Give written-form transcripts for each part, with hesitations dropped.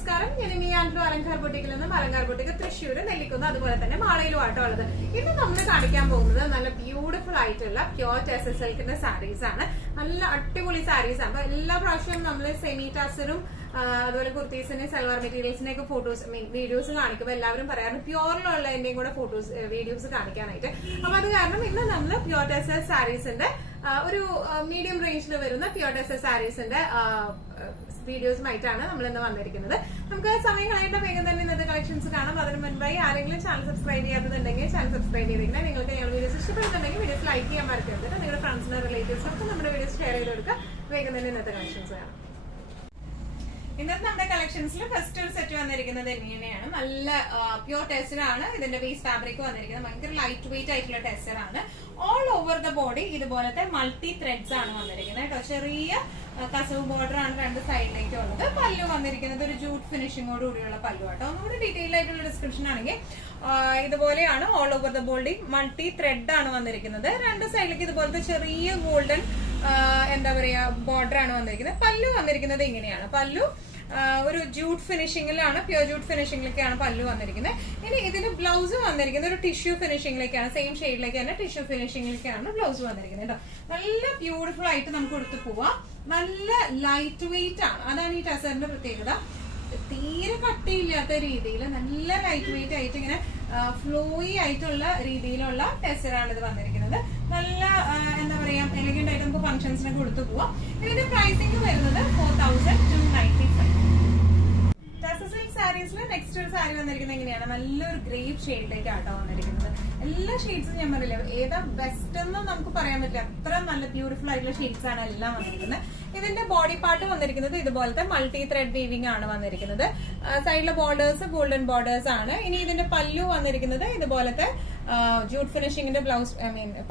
നമസ്കാരം. ഞാൻ മിയാൻഡ്രോ അലങ്കാർ ബൊട്ടിക്കിൽ നിന്നും അലങ്കാർ ബൊട്ടിക്ക് തൃശ്ശൂര്, നെല്ലിക്കുന്ന്, അതുപോലെ തന്നെ മാളയിലും ആട്ടോ ഉള്ളത്. ഇന്ന് നമ്മൾ കാണിക്കാൻ പോകുന്നത് നല്ല ബ്യൂട്ടിഫുൾ ആയിട്ടുള്ള പ്യോർ ടെസർ സിൽക്കിന്റെ സാരീസ് ആണ്. നല്ല അടിപൊളി സാരീസ് ആണ്. അപ്പൊ എല്ലാ പ്രാവശ്യവും നമ്മൾ സെമി ടസറും അതുപോലെ കുർത്തീസിന്റെ സൽവാർ മെറ്റീരിയൽസിന്റെ ഒക്കെ ഫോട്ടോസ് വീഡിയോസ് കാണിക്കുമ്പോൾ എല്ലാവരും പറയാറുണ്ട് പ്യോറിലുള്ളതിന്റെയും കൂടെ ഫോട്ടോസ് വീഡിയോസ് കാണിക്കാനായിട്ട്. അപ്പൊ അത് കാരണം ഇന്ന് നമ്മൾ പ്യോർ ടെസർ സാരീസിന്റെ ഒരു മീഡിയം റേഞ്ചിൽ വരുന്ന പ്യോർ ടെസർ സാരീസിന്റെ വീഡിയോസുമായിട്ടാണ് നമ്മൾ ഇന്ന് വന്നിരിക്കുന്നത്. നമുക്ക് സമയം കളയേണ്ട വേഗം തന്നെ ഇന്നത്തെ കളക്ഷൻസ് കാണാം. അതിന് മുൻപായി ആരെങ്കിലും ചാനൽ സബ്സ്ക്രൈബ് ചെയ്യാത്തതുണ്ടെങ്കിൽ ചാനൽ സബ്സ്ക്രൈബ് ചെയ്തിരിക്കുന്നത്. നിങ്ങൾക്ക് ഞങ്ങൾ വീഡിയോസ് ഇഷ്ടപ്പെടുന്നുണ്ടെങ്കിൽ വീഡിയോസ് ലൈക്ക് ചെയ്യാൻ മറക്കരുത്. നിങ്ങളുടെ ഫ്രണ്ട്സിനും റിലേറ്റീവ്സിനൊക്കെ നമ്മുടെ വീഡിയോസ് ഷെയർ ചെയ്ത് കൊടുക്കുക. വേഗം തന്നെ ഇന്നത്തെ കളക്ഷൻസ് കാണാം. ഇന്നത്തെ നമ്മുടെ കളക്ഷൻസിൽ ഫസ്റ്റ് ഒരു സെറ്റ് വന്നിരിക്കുന്നത് ഇങ്ങനെയാണ്. നല്ല പ്യോർ ടെസർ ആണ്. ഇതിന്റെ ബേസ് ഫാബ്രിക് വന്നിരിക്കുന്നത് ഭയങ്കര ലൈറ്റ് വെയിറ്റ് ആയിട്ടുള്ള ടെസർ ആണ്. ഓൾ ഓവർ ദ ബോഡി ഇതുപോലത്തെ മൾട്ടി ത്രെഡ്സ് ആണ് വന്നിരിക്കുന്നത് കേട്ടോ. ചെറിയ കസവ് ബോർഡർ ആണ് രണ്ട് സൈഡിലേക്ക് ഉള്ളത്. പല്ലു വന്നിരിക്കുന്നത് ഒരു ജൂട്ട് ഫിനിഷിങ്ങോട് കൂടിയുള്ള പല്ലു കേട്ടോ. ഒന്നുകൂടി ഡീറ്റെയിൽ ആയിട്ടുള്ള ഡിസ്ക്രിപ്ഷൻ ആണെങ്കിൽ ഇതുപോലെയാണ്. All over the body multi thread ആണ് വന്നിരിക്കുന്നത്. രണ്ട് സൈഡിലേക്ക് ഇതുപോലത്തെ ചെറിയ ഗോൾഡൻ എന്താ പറയാ ബോർഡർ ആണ് വന്നിരിക്കുന്നത്. പല്ലു വന്നിരിക്കുന്നത് ഇങ്ങനെയാണ്. പല്ലു ഒരു ജൂട്ട് ഫിനിഷിംഗിലാണ്, പ്യോർ ജൂട്ട് ഫിനിഷിംഗിലേക്കാണ് പല്ലു വന്നിരിക്കുന്നത്. ഇനി ഇതിന് ബ്ലൗസ് വന്നിരിക്കുന്നത് ഒരു ടിഷ്യൂ ഫിനിഷിംഗിലേക്കാണ്. സെയിം ഷെയ്ഡിലേക്ക് തന്നെ ടിഷ്യൂ ഫിനിഷിംഗിലേക്കാണ് ബ്ലൗസ് വന്നിരിക്കുന്നത് കേട്ടോ. നല്ല ബ്യൂട്ടിഫുൾ ആയിട്ട് നമുക്ക് കൊടുത്തു പോവാം. നല്ല ലൈറ്റ് വെയിറ്റ് ആണ്. അതാണ് ഈ ടെസറിന്റെ പ്രത്യേകത. തീരെ കട്ടിയില്ലാത്ത രീതിയിൽ നല്ല ലൈറ്റ് വെയിറ്റ് ആയിട്ട് ഇങ്ങനെ ഫ്ലോയി ആയിട്ടുള്ള രീതിയിലുള്ള ടെസറാണ് ഇത് വന്നിരിക്കുന്നത്. നല്ല എന്താ പറയാ എലിഗന്റ് ആയിട്ട് നമുക്ക് ഫംഗ്ഷൻസിനൊക്കെ കൊടുത്തു പോവാം. ഇതിന്റെ പ്രൈസിംഗ് വരുന്നത് 4295. ടെസർ സിൽക്ക് സാരീസിൽ നെക്സ്റ്റ് ഒരു സാരി വന്നിരിക്കുന്നത് എങ്ങനെയാണ്? നല്ലൊരു ഗ്രേപ്പ് ഷെയ്ഡിലേക്ക് ആട്ടോ വന്നിരിക്കുന്നത്. എല്ലാ ഷെയ്ഡ്സും ഞാൻ പറയില്ല ഏതാ ബെസ്റ്റ് എന്ന് നമുക്ക് പറയാൻ പറ്റില്ല. അത്ര നല്ല ബ്യൂട്ടിഫുൾ ആയിട്ടുള്ള ഷെയ്ഡ്സ് ആണ് എല്ലാം വന്നിരിക്കുന്നത്. ഇതിന്റെ ബോഡി പാർട്ട് വന്നിരിക്കുന്നത് ഇതുപോലത്തെ മൾട്ടി ത്രെഡ് വീവിംഗ് ആണ് വന്നിരിക്കുന്നത്. സൈഡിലെ ബോർഡേഴ്സ് ഗോൾഡൻ ബോർഡേഴ്സ് ആണ്. ഇനി ഇതിന്റെ പല്ലു വന്നിരിക്കുന്നത് ഇതുപോലത്തെ ജൂട്ട് ഫിനിഷിംഗിന്റെ ബ്ലൗസ്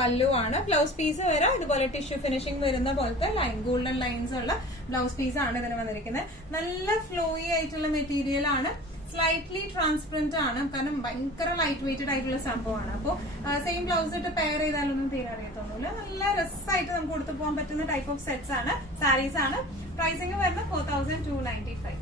പല്ലു ആണ്. ബ്ലൗസ് പീസ് വരെ ഇതുപോലെ ടിഷ്യൂ ഫിനിഷിംഗ് വരുന്ന പോലത്തെ ഗോൾഡൻ ലൈൻസ് ഉള്ള ബ്ലൗസ് പീസ് ആണ് ഇതിന് വന്നിരിക്കുന്നത്. നല്ല ഫ്ലോയി ആയിട്ടുള്ള മെറ്റീരിയൽ ആണ്. സ്ലൈറ്റ്ലി ട്രാൻസ്പെറന്റ് ആണ്. കാരണം ഭയങ്കര ലൈറ്റ് വെയിറ്റഡ് ആയിട്ടുള്ള സംഭവമാണ്. അപ്പോൾ സെയിം ബ്ലൗസ് ഇട്ട് പെയർ ചെയ്താലൊന്നും തീരെ അറിയത്തൊന്നുമില്ല. നല്ല രസമായിട്ട് നമുക്ക് കൊടുത്തു പോകാൻ പറ്റുന്ന ടൈപ്പ് ഓഫ് സെറ്റ്സ് ആണ്, സാരീസ് ആണ്. പ്രൈസിംഗ് വരുന്നത് 4295.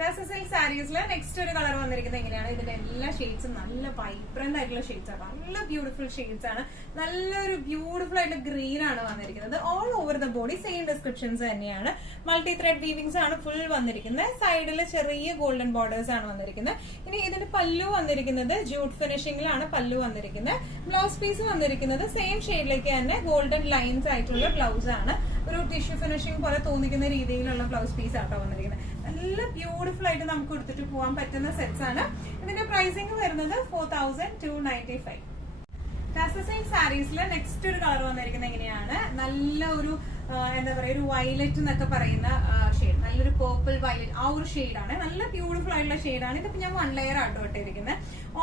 ടെസർ സിൽക്ക് സാരീസില് നെക്സ്റ്റ് ഒരു കളർ വന്നിരിക്കുന്നത് എങ്ങനെയാണ്? ഇതിന്റെ എല്ലാ ഷെയ്ഡ്സും നല്ല വൈബ്രന്റ് ആയിട്ടുള്ള ഷെയ്ഡ്സ് ആണ്. നല്ല ബ്യൂട്ടിഫുൾ ഷെയ്ഡ്സ് ആണ്. നല്ലൊരു ബ്യൂട്ടിഫുൾ ആയിട്ടുള്ള ഗ്രീൻ ആണ് വന്നിരിക്കുന്നത്. All over the body same descriptions തന്നെയാണ്. മൾട്ടി ത്രെഡ് വീവിംഗ്സ് ആണ് ഫുൾ വന്നിരിക്കുന്നത്. സൈഡിൽ ചെറിയ ഗോൾഡൻ ബോർഡേഴ്സ് ആണ് വന്നിരിക്കുന്നത്. ഇനി ഇതിന്റെ പല്ലു വന്നിരിക്കുന്നത് ജൂട്ട് ഫിനിഷിംഗിലാണ് പല്ലു വന്നിരിക്കുന്നത്. ബ്ലൗസ് പീസ് വന്നിരിക്കുന്നത് സെയിം ഷെയ്ഡിലേക്ക് തന്നെ ഗോൾഡൻ ലൈൻസ് ആയിട്ടുള്ള ബ്ലൗസ് ആണ്. ഒരു ടിഷ്യൂ ഫിനിഷിംഗ് പോലെ തോന്നിക്കുന്ന രീതിയിലുള്ള ബ്ലൗസ് പീസ് ആട്ടോ വന്നിരിക്കുന്നത്. നല്ല ബ്യൂട്ടിഫുൾ ആയിട്ട് നമുക്ക് കൊടുത്തിട്ട് പോകാൻ പറ്റുന്ന സെറ്റ്സ് ആണ്. ഇതിന്റെ പ്രൈസിംഗ് വരുന്നത് 4295. ടെസർ സിൽക്ക് സാരീസിലെ നെക്സ്റ്റ് ഒരു കളർ വന്നിരിക്കുന്നത് എങ്ങനെയാണ്? നല്ല ഒരു എന്താ പറയാ ഒരു വയലറ്റ് എന്നൊക്കെ പറയുന്ന ഷെയ്ഡ്. നല്ലൊരു പേർപ്പിൾ വയലറ്റ് ആ ഒരു ഷെയ്ഡാണ്. നല്ല ബ്യൂട്ടിഫുൾ ആയിട്ടുള്ള ഷെയ്ഡാണ്. ഇതിപ്പോ ഞാൻ 1 ലെയർ ആട്ടോ ഇട്ടിരിക്കുന്നത്.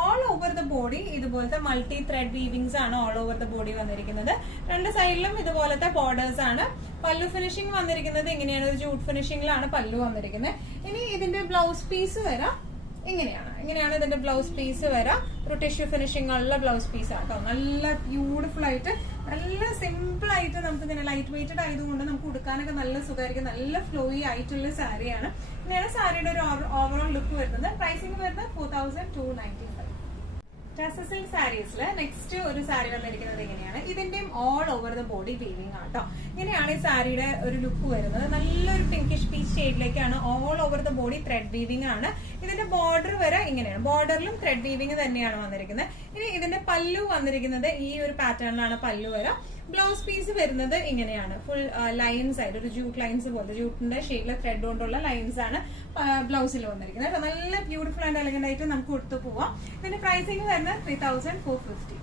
ഓൾ ഓവർ ദ ബോഡി ഇതുപോലത്തെ മൾട്ടി ത്രെഡ് വീവിംഗ്സ് ആണ് ഓൾ ഓവർ ദ ബോഡി വന്നിരിക്കുന്നത്. രണ്ട് സൈഡിലും ഇതുപോലത്തെ ബോർഡേഴ്സ് ആണ്. പല്ലു ഫിനിഷിംഗ് വന്നിരിക്കുന്നത് എങ്ങനെയാണ്? ഒരു ജൂട്ട് ഫിനിഷിംഗിലാണ് പല്ലു വന്നിരിക്കുന്നത്. ഇനി ഇതിന്റെ ബ്ലൗസ് പീസ് വരാം ഇങ്ങനെയാണ് ഇതിന്റെ ബ്ലൗസ് പീസ് വരാം. ഒരു ടിഷ്യൂ ഫിനിഷിംഗ് ഉള്ള ബ്ലൗസ് പീസ് ആട്ടോ. നല്ല ബ്യൂട്ടിഫുൾ ആയിട്ട് നല്ല സിമ്പിൾ ആയിട്ട് നമുക്ക് ഇങ്ങനെ ലൈറ്റ് വെയിറ്റഡ് ആയതുകൊണ്ട് നമുക്ക് ഉടുക്കാനൊക്കെ നല്ല സുഖമായിരിക്കും. നല്ല ഫ്ലോയി ആയിട്ടുള്ള സാരിയാണ്. ഇങ്ങനെയാണ് സാരിയുടെ ഒരു ഓവറോൾ ലുക്ക് വരുന്നത്. പ്രൈസിംഗ് വരുന്നത് 4295. ടെസർ സിൽക്ക് സാരീസില് നെക്സ്റ്റ് ഒരു സാരി വന്നിരിക്കുന്നത് എങ്ങനെയാണ്? ഇതിന്റെയും all over the body weaving ആട്ടോ. ഇങ്ങനെയാണ് ഈ സാരിയുടെ ഒരു ലുക്ക് വരുന്നത്. നല്ലൊരു പിങ്കിഷ് പീച്ച് ഷെയ്ഡിലേക്കാണ്. All over the body thread weaving ആണ്. ഇതിന്റെ ബോർഡർ വരെ ഇങ്ങനെയാണ്. ബോർഡറിലും ത്രെഡ് വീവിംഗ് തന്നെയാണ് വന്നിരിക്കുന്നത്. ഇനി ഇതിന്റെ പല്ലു വന്നിരിക്കുന്നത് ഈ ഒരു പാറ്റേണിലാണ് പല്ലു വരാം. ബ്ലൗസ് പീസ് വരുന്നത് ഇങ്ങനെയാണ്. ഫുൾ ലൈൻസ് ആയിട്ട് ഒരു ജൂട്ട് ലൈൻസ് പോലെ ജൂട്ടിന്റെ ഷെയ്ഡിലെ ത്രെഡ് കൊണ്ടുള്ള ലൈൻസ് ആണ് ബ്ലൗസിൽ വന്നിരിക്കുന്നത്. നല്ല ബ്യൂട്ടിഫുൾ ആൻഡ് എലഗന്റ് ആയിട്ട് നമുക്ക് കൊടുത്തു പോവാം. ഇതിന്റെ പ്രൈസിംഗ് വരുന്നത് 3450.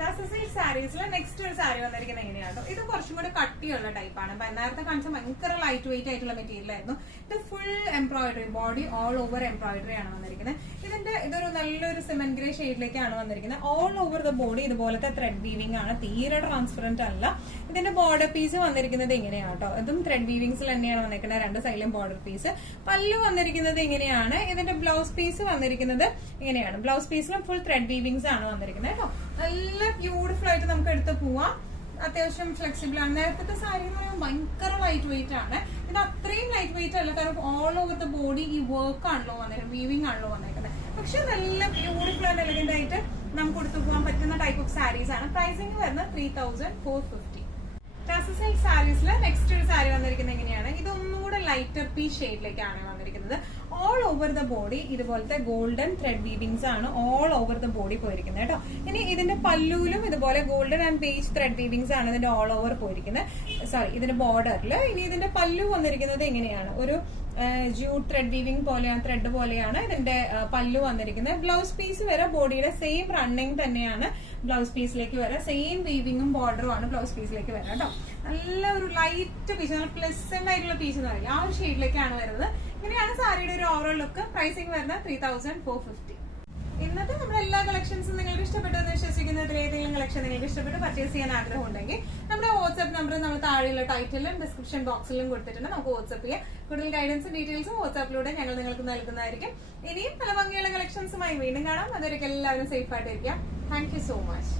ടെസർ സിൽക്ക് സാരീസിൽ നെക്സ്റ്റ് ഒരു സാരി വന്നിരിക്കുന്നത് എങ്ങനെയാണോ? ഇത് കുറച്ചും കൂടി കട്ടിയുള്ള ടൈപ്പാണ്. നേരത്തെ കാണിച്ച ഭയങ്കര ലൈറ്റ് വെയിറ്റ് ആയിട്ടുള്ള മെറ്റീരിയൽ ആയിരുന്നു. ഇത് full embroidery, body all over embroidery ആണ് വന്നിരിക്കുന്നത്. ഇതൊരു നല്ലൊരു സിമന്റ് ഗ്രേ ഷെയ്ഡിലേക്കാണ് വന്നിരിക്കുന്നത്. ഓൾ ഓവർ ദ ബോഡി ഇതുപോലത്തെ ത്രെഡ് വീവിംഗ് ആണ്. തീരെ ട്രാൻസ്പെറന്റ് അല്ല. ഇതിന്റെ ബോർഡർ പീസ് വന്നിരിക്കുന്നത് ഇങ്ങനെയാണ് കേട്ടോ. ഇതും ത്രെഡ് വീവിംഗ്സിൽ തന്നെയാണ് വന്നിരിക്കുന്നത്. രണ്ട് സൈഡിലും ബോർഡർ പീസ്. പല്ലു വന്നിരിക്കുന്നത് ഇങ്ങനെയാണ്. ഇതിന്റെ ബ്ലൗസ് പീസ് വന്നിരിക്കുന്നത് ഇങ്ങനെയാണ്. ബ്ലൗസ് പീസിലും ഫുൾ ത്രെഡ് വീവിംഗ്സ് ആണ് വന്നിരിക്കുന്നത് കേട്ടോ. നല്ല ബ്യൂട്ടിഫുൾ ആയിട്ട് നമുക്ക് എടുത്ത് പോവാം. അത്യാവശ്യം ഫ്ലെക്സിബിൾ ആണ്. നേരത്തെ സാരി എന്ന് പറയുമ്പോൾ ഭയങ്കര ലൈറ്റ് വെയിറ്റ് ആണ്. ഇത് അത്രയും ലൈറ്റ് വെയിറ്റ് അല്ല, കാരണം ഓൾ ഓവർ ദ ബോഡി ഈ വർക്ക് ആണല്ലോ വന്നേക്കുന്നത്, വീവിംഗ് ആണല്ലോ വന്നേക്കുന്നത്. പക്ഷെ നല്ല ബ്യൂട്ടിഫുൾ ആൻഡ് എലഗന്റ് ആയിട്ട് നമുക്ക് കൊടുത്തു പോകാൻ പറ്റുന്ന ടൈപ്പ് ഓഫ് സാരീസ് ആണ്. പ്രൈസിംഗ് വരുന്നത് 3450. ടാസൽ സാരീസിൽ നെക്സ്റ്റ് ഒരു സാരി വന്നിരിക്കുന്നത് എങ്ങനെയാണ്, ഇതൊന്നും കൂടെ ലൈറ്റർ പീ ഷെയ്ഡിലേക്കാണ് വന്നിരിക്കുന്നത്. ഓൾ ഓവർ ദ ബോഡി ഇതുപോലത്തെ ഗോൾഡൻ ത്രെഡ് വീവിങ്സ് ആണ് ഓൾ ഓവർ ദ ബോഡി പോയിരിക്കുന്നത് കേട്ടോ. ഇനി ഇതിന്റെ പല്ലുവിലും ഇതുപോലെ golden and beige thread weavings ആണ് ഇതിന്റെ ഓൾ ഓവർ പോയിരിക്കുന്നത്, സോറി ഇതിന്റെ ബോർഡറിൽ. ഇനി ഇതിന്റെ പല്ലു വന്നിരിക്കുന്നത് എങ്ങനെയാണ്, ഒരു ജൂട്ട് ത്രെഡ് വീവിംഗ് പോലെയാണ്, ത്രെഡ് പോലെയാണ് ഇതിന്റെ പല്ലു വന്നിരിക്കുന്നത്. ബ്ലൗസ് പീസ് വരെ ബോഡിയുടെ സെയിം റണ്ണിങ് തന്നെയാണ് ബ്ലൗസ് പീസിലേക്ക് വരാം, സെയിം വീവിങ്ങും ബോർഡറും ആണ് ബ്ലൗസ് പീസിലേക്ക് വരാം കേട്ടോ. നല്ല ഒരു ലൈറ്റ് പീസ്, നല്ല പ്ലസന്റ് ആയിട്ടുള്ള പീസ് എന്ന് പറയില്ല, ആ ഒരു ഷെയ്ഡിലേക്കാണ് വരുന്നത്. ഇങ്ങനെയാണ് സാരിയുടെ ഒരു ഓവറോൾ ലുക്ക്. പ്രൈസിംഗ് വരുന്നത് 3450. ഇന്നത്തെ നമ്മുടെ എല്ലാ കളക്ഷൻസും നിങ്ങൾക്ക് ഇഷ്ടപ്പെട്ടെന്ന് വിശ്വസിക്കുന്നു. ഇതിൽ ഏതെങ്കിലും കളക്ഷൻ നിങ്ങൾക്ക് ഇഷ്ടപ്പെട്ട് പർച്ചേസ് ചെയ്യാൻ ആഗ്രഹം ഉണ്ടെങ്കിൽ നമ്മുടെ വാട്സ്ആപ്പ് നമ്പർ നമ്മൾ താഴെയുള്ള ടൈറ്റിലും ഡിസ്ക്രിപ്ഷൻ ബോക്സിലും കൊടുത്തിട്ടുണ്ട്, നമുക്ക് വാട്സ്ആപ്പ് ചെയ്യാം. കൂടുതൽ ഗൈഡൻസും ഡീറ്റെയിൽസും വാട്സ്ആപ്പിലൂടെ ഞങ്ങൾ നിങ്ങൾക്ക് നൽകുന്നതായിരിക്കും. ഇനിയും പല ഭംഗിയുള്ള കളക്ഷൻസുമായി വീണ്ടും കാണാം. അതുവരെയൊക്കെ എല്ലാവരും സേഫ് ആയിട്ടിരിക്കാം. Thank you so much.